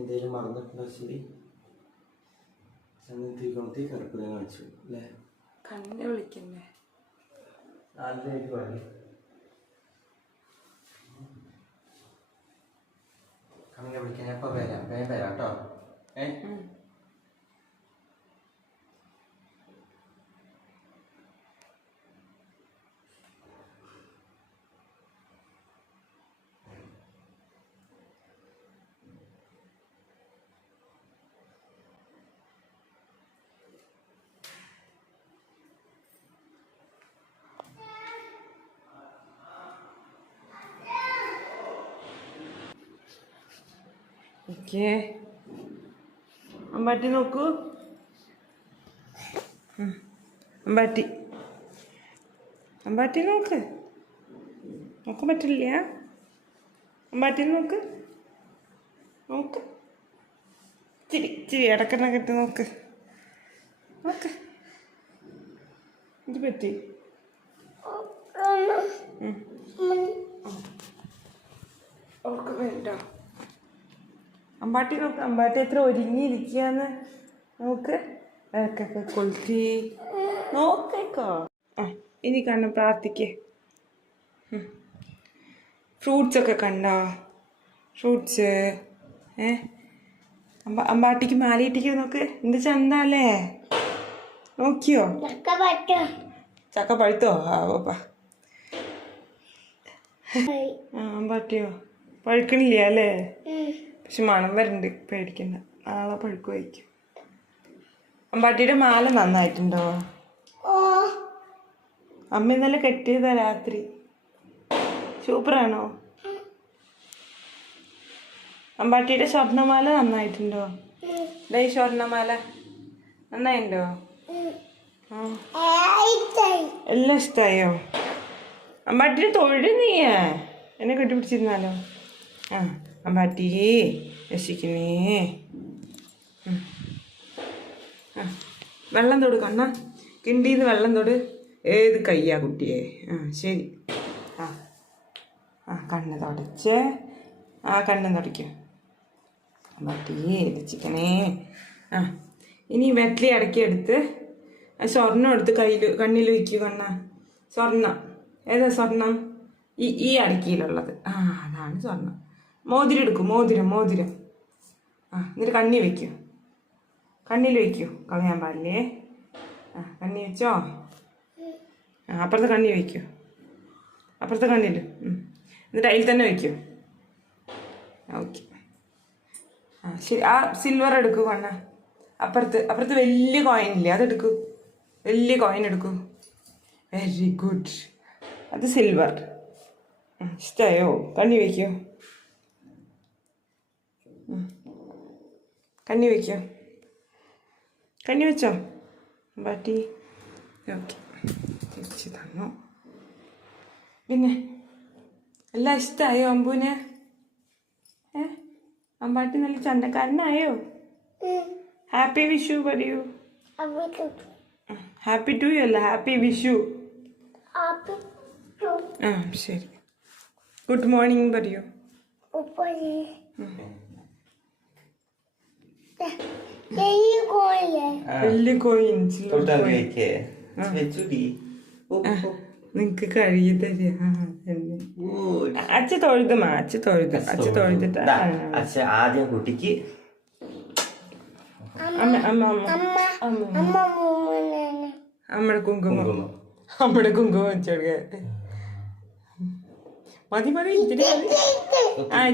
എന്തെങ്കിലും മറന്നിട്ടുണ്ടോ? ശരി, തീ കറുപ്പ് കാണിച്ചു അല്ലേ? കണ്ണിനെ വിളിക്കണ്ടേ? നാലിലേക്ക് പറഞ്ഞു കണ്ണിനെ വിളിക്കാൻ. ഞാൻ ഇപ്പോൾ വരാം, വേഗം വരാം കേട്ടോ. അമ്പാട്ടി നോക്കൂ. അമ്പാട്ടി അമ്പാട്ടി നോക്ക്. നോക്കാൻ പറ്റില്ല. അമ്പാട്ടി നോക്ക്. നോക്ക് ഇച്ചിരി ഇച്ചിരി ഇടക്കണ്ണ കെട്ടി നോക്ക്. നോക്ക് ഇത് പറ്റി. ഓർക്ക് വേണ്ട. അമ്പാട്ടി നോക്ക്. അമ്പാട്ടി എത്ര ഒരുങ്ങിയിരിക്കുകയെന്ന് നോക്ക്. വിളക്കൊക്കെ കൊളുത്തി നോക്കേക്കോ. ഇനി കണ്ണ് പ്രാർത്ഥിക്കേ. ഫ്രൂട്ട്സൊക്കെ കണ്ടോ? ഫ്രൂട്ട്സ് അമ്പാട്ടിക്ക് മാലയിട്ടിക്ക് നോക്ക്. എന്ത് ചന്തല്ലേ. നോക്കിയോ? ചക്ക പഴുത്തോ? അമ്പാട്ടിയോ പഴുക്കണില്ല അല്ലേ? പക്ഷെ മണം വരുന്നുണ്ട്, പേടിക്കണ്ട. നാളെ പഴുക്കുമായിരിക്കും. അമ്പാട്ടിയുടെ മാല നന്നായിട്ടുണ്ടോ? അമ്മ ഇന്നലെ കെട്ടിയതാ രാത്രി. സൂപ്പറാണോ? അമ്പാട്ടിയുടെ സ്വർണ്ണമാല നന്നായിട്ടുണ്ടോ? ഈ സ്വർണ്ണമാല നന്നായിട്ടുണ്ടോ? എല്ലാം ഇഷ്ടമായോ? അമ്പാട്ടിയുടെ തൊഴിൽ നീയേ എന്നെ കെട്ടിപ്പിടിച്ചിരുന്നാലോ? അമ്പാട്ടി രസിക്കുന്നേ. വെള്ളം തൊട് കണ്ണ. കിണ്ടിന്ന് വെള്ളം തൊട്. ഏത് കയ്യാ കുട്ടിയെ? ശരി. കണ്ണ് തുടച്ച്. കണ്ണ് തുടയ്ക്കും. അമ്പാട്ടി രസിക്കണേ. ഇനി വെറ്റിലി ഇടയ്ക്ക് എടുത്ത് സ്വർണ്ണം എടുത്ത് കണ്ണിൽ വയ്ക്കുക. കണ്ണ സ്വർണ്ണം ഏതാ സ്വർണം? ഈ അടുക്കിയിലുള്ളത്. അതാണ് സ്വർണ്ണം. മോതിരം എടുക്കും. മോതിരം മോതിരം എന്നിട്ട് കണ്ണി വയ്ക്കൂ. കണ്ണിൽ വയ്ക്കൂ. കളയാൻ പാടില്ലേ. കണ്ണി വെച്ചോ. അപ്പുറത്തെ കണ്ണി വയ്ക്കൂ. അപ്പുറത്തെ കണ്ണിൽ. എന്നിട്ട് അതിൽ തന്നെ വയ്ക്കൂ. ഓക്കെ. ശരി. സിൽവർ എടുക്കൂ കണ്ണ. അപ്പുറത്ത് വലിയ കോയിൻ ഇല്ലേ, അതെടുക്കൂ. വലിയ കോയിൻ എടുക്കൂ. Very good. അത് സിൽവർ. ഇഷ്ടമായോ? കണ്ണി വയ്ക്കോ. കണ്ണി വയ്ക്കോ. കണ്ണി വെച്ചോ അമ്പാട്ടി. ഓക്കെ. തിരിച്ച് തന്നു. പിന്നെ എല്ലാം ഇഷ്ടമായോ അമ്പൂനെ? അമ്പാട്ടി നല്ല ചന്തക്കാരനായോ? ഹാപ്പി വിഷു പറയൂ. ഹാപ്പി ടു യു അല്ല, ഹാപ്പി വിഷു. ശരി. ഗുഡ് മോർണിംഗ് പറയൂ. വലിയ കോയിൻ നിങ്ങക്ക് കഴിയ തരിക. അച്ഛ തൊഴുതുമാ. അച്ഛ തൊഴുതിട്ട് ആദ്യം കുട്ടിക്ക് നമ്മുടെ കുങ്കുമം വെച്ചോടുക്ക. മതി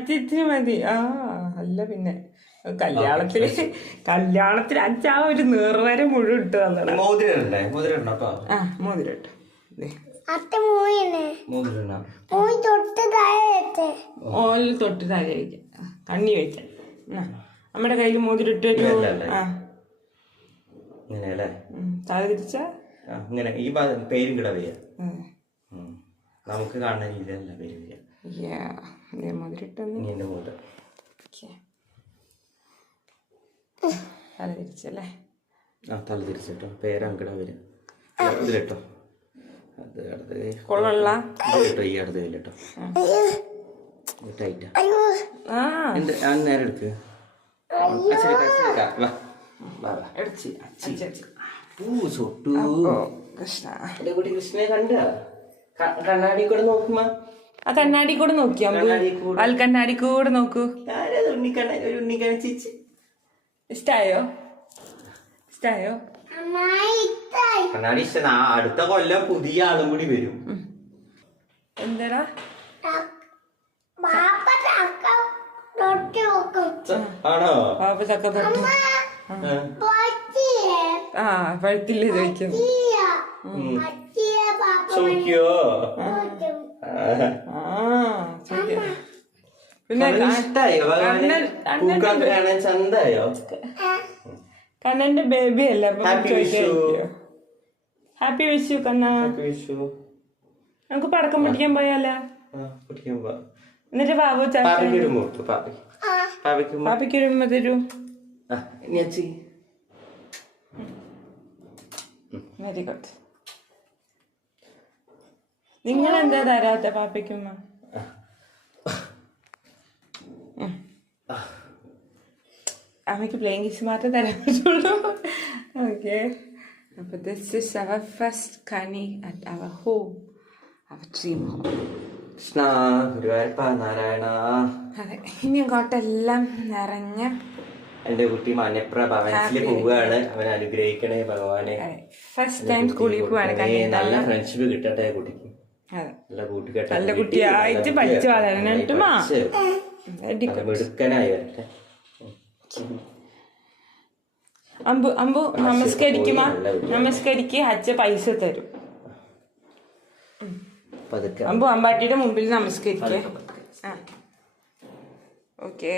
ഇത്തിരി മതി. അല്ല പിന്നെ കല്യാണത്തിന് അച്ഛാ ഒരു നേർവരെ മുഴുവൻ ഇട്ട് തന്നെ. മോതിരം ഇട്ടു. ഓല് തൊട്ട് താഴെ വയ്ക്കാം. കണ്ണി വയ്ക്കാം. നമ്മുടെ കയ്യിൽ മോതിരം ഇട്ട് താഴെ തിരിച്ച ഈ പേരും കിടവയ്യ. നമുക്ക് കാണാൻ രീതിയല്ല പേര് വരിക. മോതിരം ഇട്ടു. തല തിരിച്ചല്ലേ? തല തിരിച്ചിട്ടോ. പേരങ്കിട വരും. ഇതിലിട്ടോ. അത് അടുത്ത് കൊള്ളല്ല. ഇതിലിട്ടോ. ഈ അടുത്ത് കയ്യിലിട്ടോ. ടൈറ്റാ. നേരെ എടുക്ക്. എടുത്ത് ചൊട്ടു കൃഷ്ണ എന്റെ കുട്ടി കൃഷ്ണനെ കണ്ട കണ്ണാടി കൂടെ നോക്കുമ്പോ ആ കണ്ണാടി കൂടെ നോക്കിയാ പാൽ കണ്ണാടി കൂടെ നോക്കൂ. ഉണ്ണിക്കണ്ണ ചേച്ചി ഇഷ്ടായോ? ഇഷ്ടായോ? കണ്ണാടി ഇഷ്ടം. അടുത്ത കൊല്ലം പുതിയ ആളും കൂടി വരും. എന്താടാ ആണോ? പാപ്പ ചക്ക തൊട്ടു. ആ പഴുത്തില്ലേ ചോദിക്കും. ചോദിക്കോ? പിന്നെ ചന്തായോ? കണ്ണന്റെ ബേബി അല്ലേ? ഹാപ്പി വിഷു കണ്ണ. നമുക്ക് പടക്കം പിടിക്കാൻ പോയാലോ? എന്നിട്ട് ബാബു പാപ്പയ്ക്ക് ഒരു ഉമ്മ തരൂ. Very good. നിങ്ങൾ എന്താ തരാത്ത പാപ്പയ്ക്കുമ്മ? അമ്മയ്ക്ക് പ്ലേയിങ് കിസ് മാത്രമേ തരാൻ പറ്റുള്ളൂ. ഓക്കെ, അപ്പോൾ this is our first kani at our home, our dream home. Krishna Guruvayoorappa Narayana. അതെ, ഇനി അങ്ങോട്ടെല്ലാം നിറഞ്ഞ എന്റെ കുട്ടി മഞ്ഞപ്ര ഭവനത്തില് പോവുകയാണ്. അവൻ അനുഗ്രഹിക്കണേ ഭഗവാനെ. ഫസ്റ്റ് ടൈം സ്കൂളിൽ പോവാണ്. നല്ല ഫ്രണ്ട്ഷിപ്പ് കിട്ടട്ടെ കുട്ടിക്ക്. നല്ല കുട്ടിയായിട്ട് പഠിച്ചു വളരണട്ടുമാ. മിടുക്കനായി വരട്ടെ. അമ്പു അമ്പു നമസ്കരിക്കുമാ. നമസ്കരിക്ക്, അച്ഛ പൈസ തരും. അമ്പു അമ്പാട്ടിയുടെ മുമ്പിൽ നമസ്കരിക്കേ. ഓക്കെ,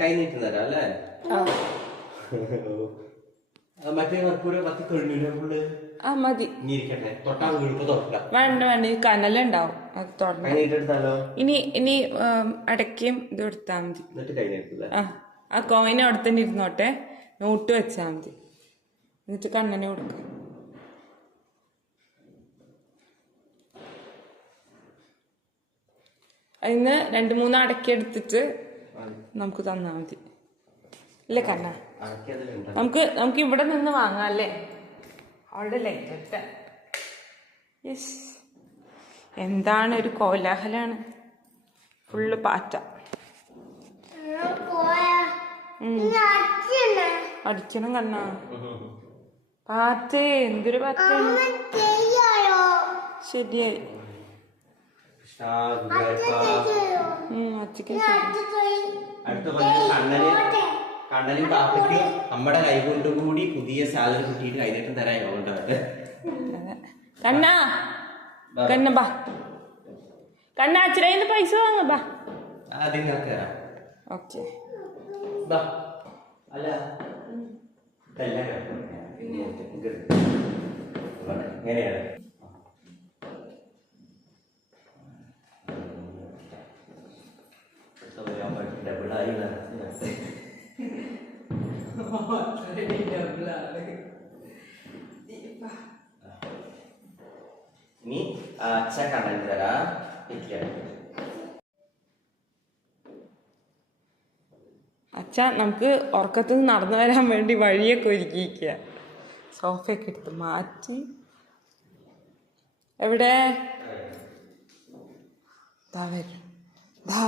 കൈ നീട്ടുന്നതരാ അല്ലേ? മറ്റേ ആ മതി. വേണ്ട വേണ്ട, ഈ കനലുണ്ടാവും, അത് തുടങ്ങി. ഇനി അടയ്ക്കും ഇത് എടുത്താൽ മതി. ആ കോയിൻ അവിടെ തന്നെ ഇരുന്നോട്ടെ, നോട്ട് വെച്ചാൽ മതി. എന്നിട്ട് കണ്ണനെ കൊടുക്കാം. അതിന് 2-3 അടക്കി എടുത്തിട്ട് നമുക്ക് തന്നാ മതി. ഇല്ലേ കണ്ണ? നമുക്ക് ഇവിടെ നിന്ന് വാങ്ങാം അല്ലേ? അവളുടെ ലൈറ്റ്. യെസ്, എന്താണ് ഒരു കോലാഹലാണ്, ഫുള്ള് പാറ്റ. അടിക്കണം കണ്ണ. പാറ്റേ, എന്തൊരു പാറ്റ. ശരിയായി. അച്ഛക്ക് കണ്ണനും പാപ്പയ്ക്ക് നമ്മുടെ കൈ കൊണ്ടുകൂടി പുതിയ സാലറി കിട്ടിയിട്ട് കൈനീട്ടം തരാൻ യോഗമുണ്ടാവട്ടെ. കണ്ണ കണ്ണ ബാ, കണ്ണ അച്ഛനെ പൈസ വാങ്ങ ബാ. ഓക്കെ, അല്ല എങ്ങനെയാണ്? ഇനി അച്ഛ കണ്ണൻ തരാ. അച്ഛ നമുക്ക് ഉറക്കത്തിൽ നിന്ന് നടന്നു വരാൻ വേണ്ടി വഴിയൊക്കെ ഒരുക്കിയിരിക്കുക. സോഫയൊക്കെ എടുത്ത് മാറ്റി. എവിടെ? ദാ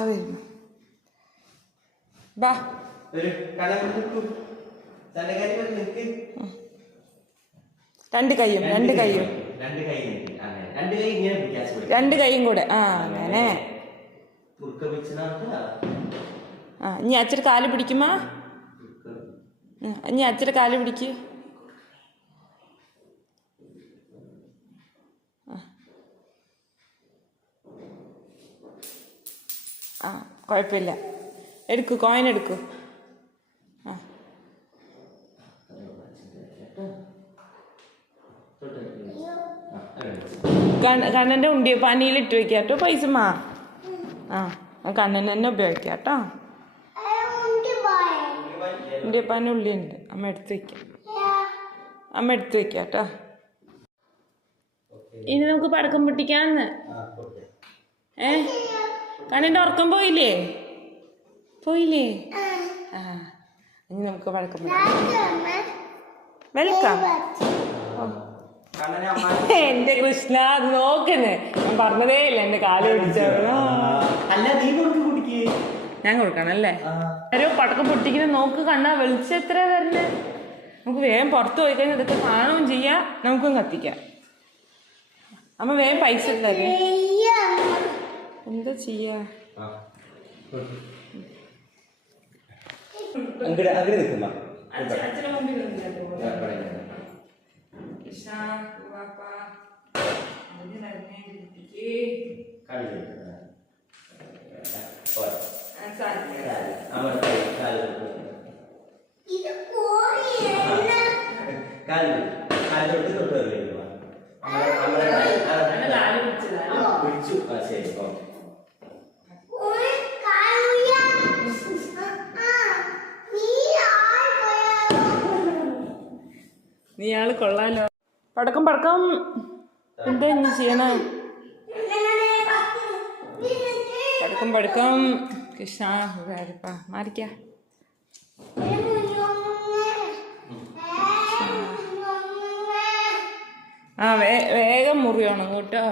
വരുന്നു. ബാ, രണ്ട് കൈയും കൂടെ. ആ അങ്ങനെ. ഇനി അച്ഛൻ്റെ കാല് പിടിക്കുമാ. ഇനി അച്ഛൻ്റെ കാല് പിടിക്ക്. ആ കുഴപ്പമില്ല, എടുക്കൂ, കോയിൻ എടുക്കൂ. കണ്ണൻ്റെ ഉണ്ടി പനിയിലിട്ട് വെക്കാം കേട്ടോ പൈസമാ. കണ്ണൻ തന്നെ ഉപയോഗിക്കാം കേട്ടോ. ഉണ്ടിയപ്പാൻ്റെ ഉള്ളിയുണ്ട്, അമ്മ എടുത്ത് വെക്കാം കേട്ടോ. ഇനി നമുക്ക് പടക്കം പൊട്ടിക്കാന്ന്. കണ്ണൻ്റെ ഉറക്കം പോയില്ലേ? ആ ഇനി നമുക്ക് വഴക്കം വെൽക്കം. കണ്ണനെ അമ്മ എന്റെ കൃഷ്ണ അത് നോക്കണേ, ഞാൻ പറഞ്ഞതേ ഇല്ല എന്റെ കാല് പിടിച്ചോ. അല്ല നീ കൊടുക്ക് കുടിക്ക്. ഞാൻ കൊടുക്കണം അല്ലേ? ആരോ പടക്കം പൊട്ടിക്കുന്ന നോക്ക്, കണ്ണാ വെളിച്ചം എത്ര വരണേ. നമുക്ക് വേഗം പുറത്ത് പോയി കഴിഞ്ഞാൽ ഇതൊക്കെ കാണുകയും ചെയ്യാം, നമുക്കും കത്തിക്കാം. അമ്മ വേഗം പൈസ തരേ. എന്താ ചെയ്യാ? അങ്ങനെ നിൽക്കുന്ന അച്ഛന്റെ മുമ്പിൽ കൃഷ്ണ നീ ആള് കൊള്ളാലോ. പടക്കം പടക്കം എന്താ ഇനി ചെയ്യണേ? പടക്കം പടക്കം കൃഷ്ണ മാറിക്ക. ആ വേഗം മുറിയണം കേട്ടോ.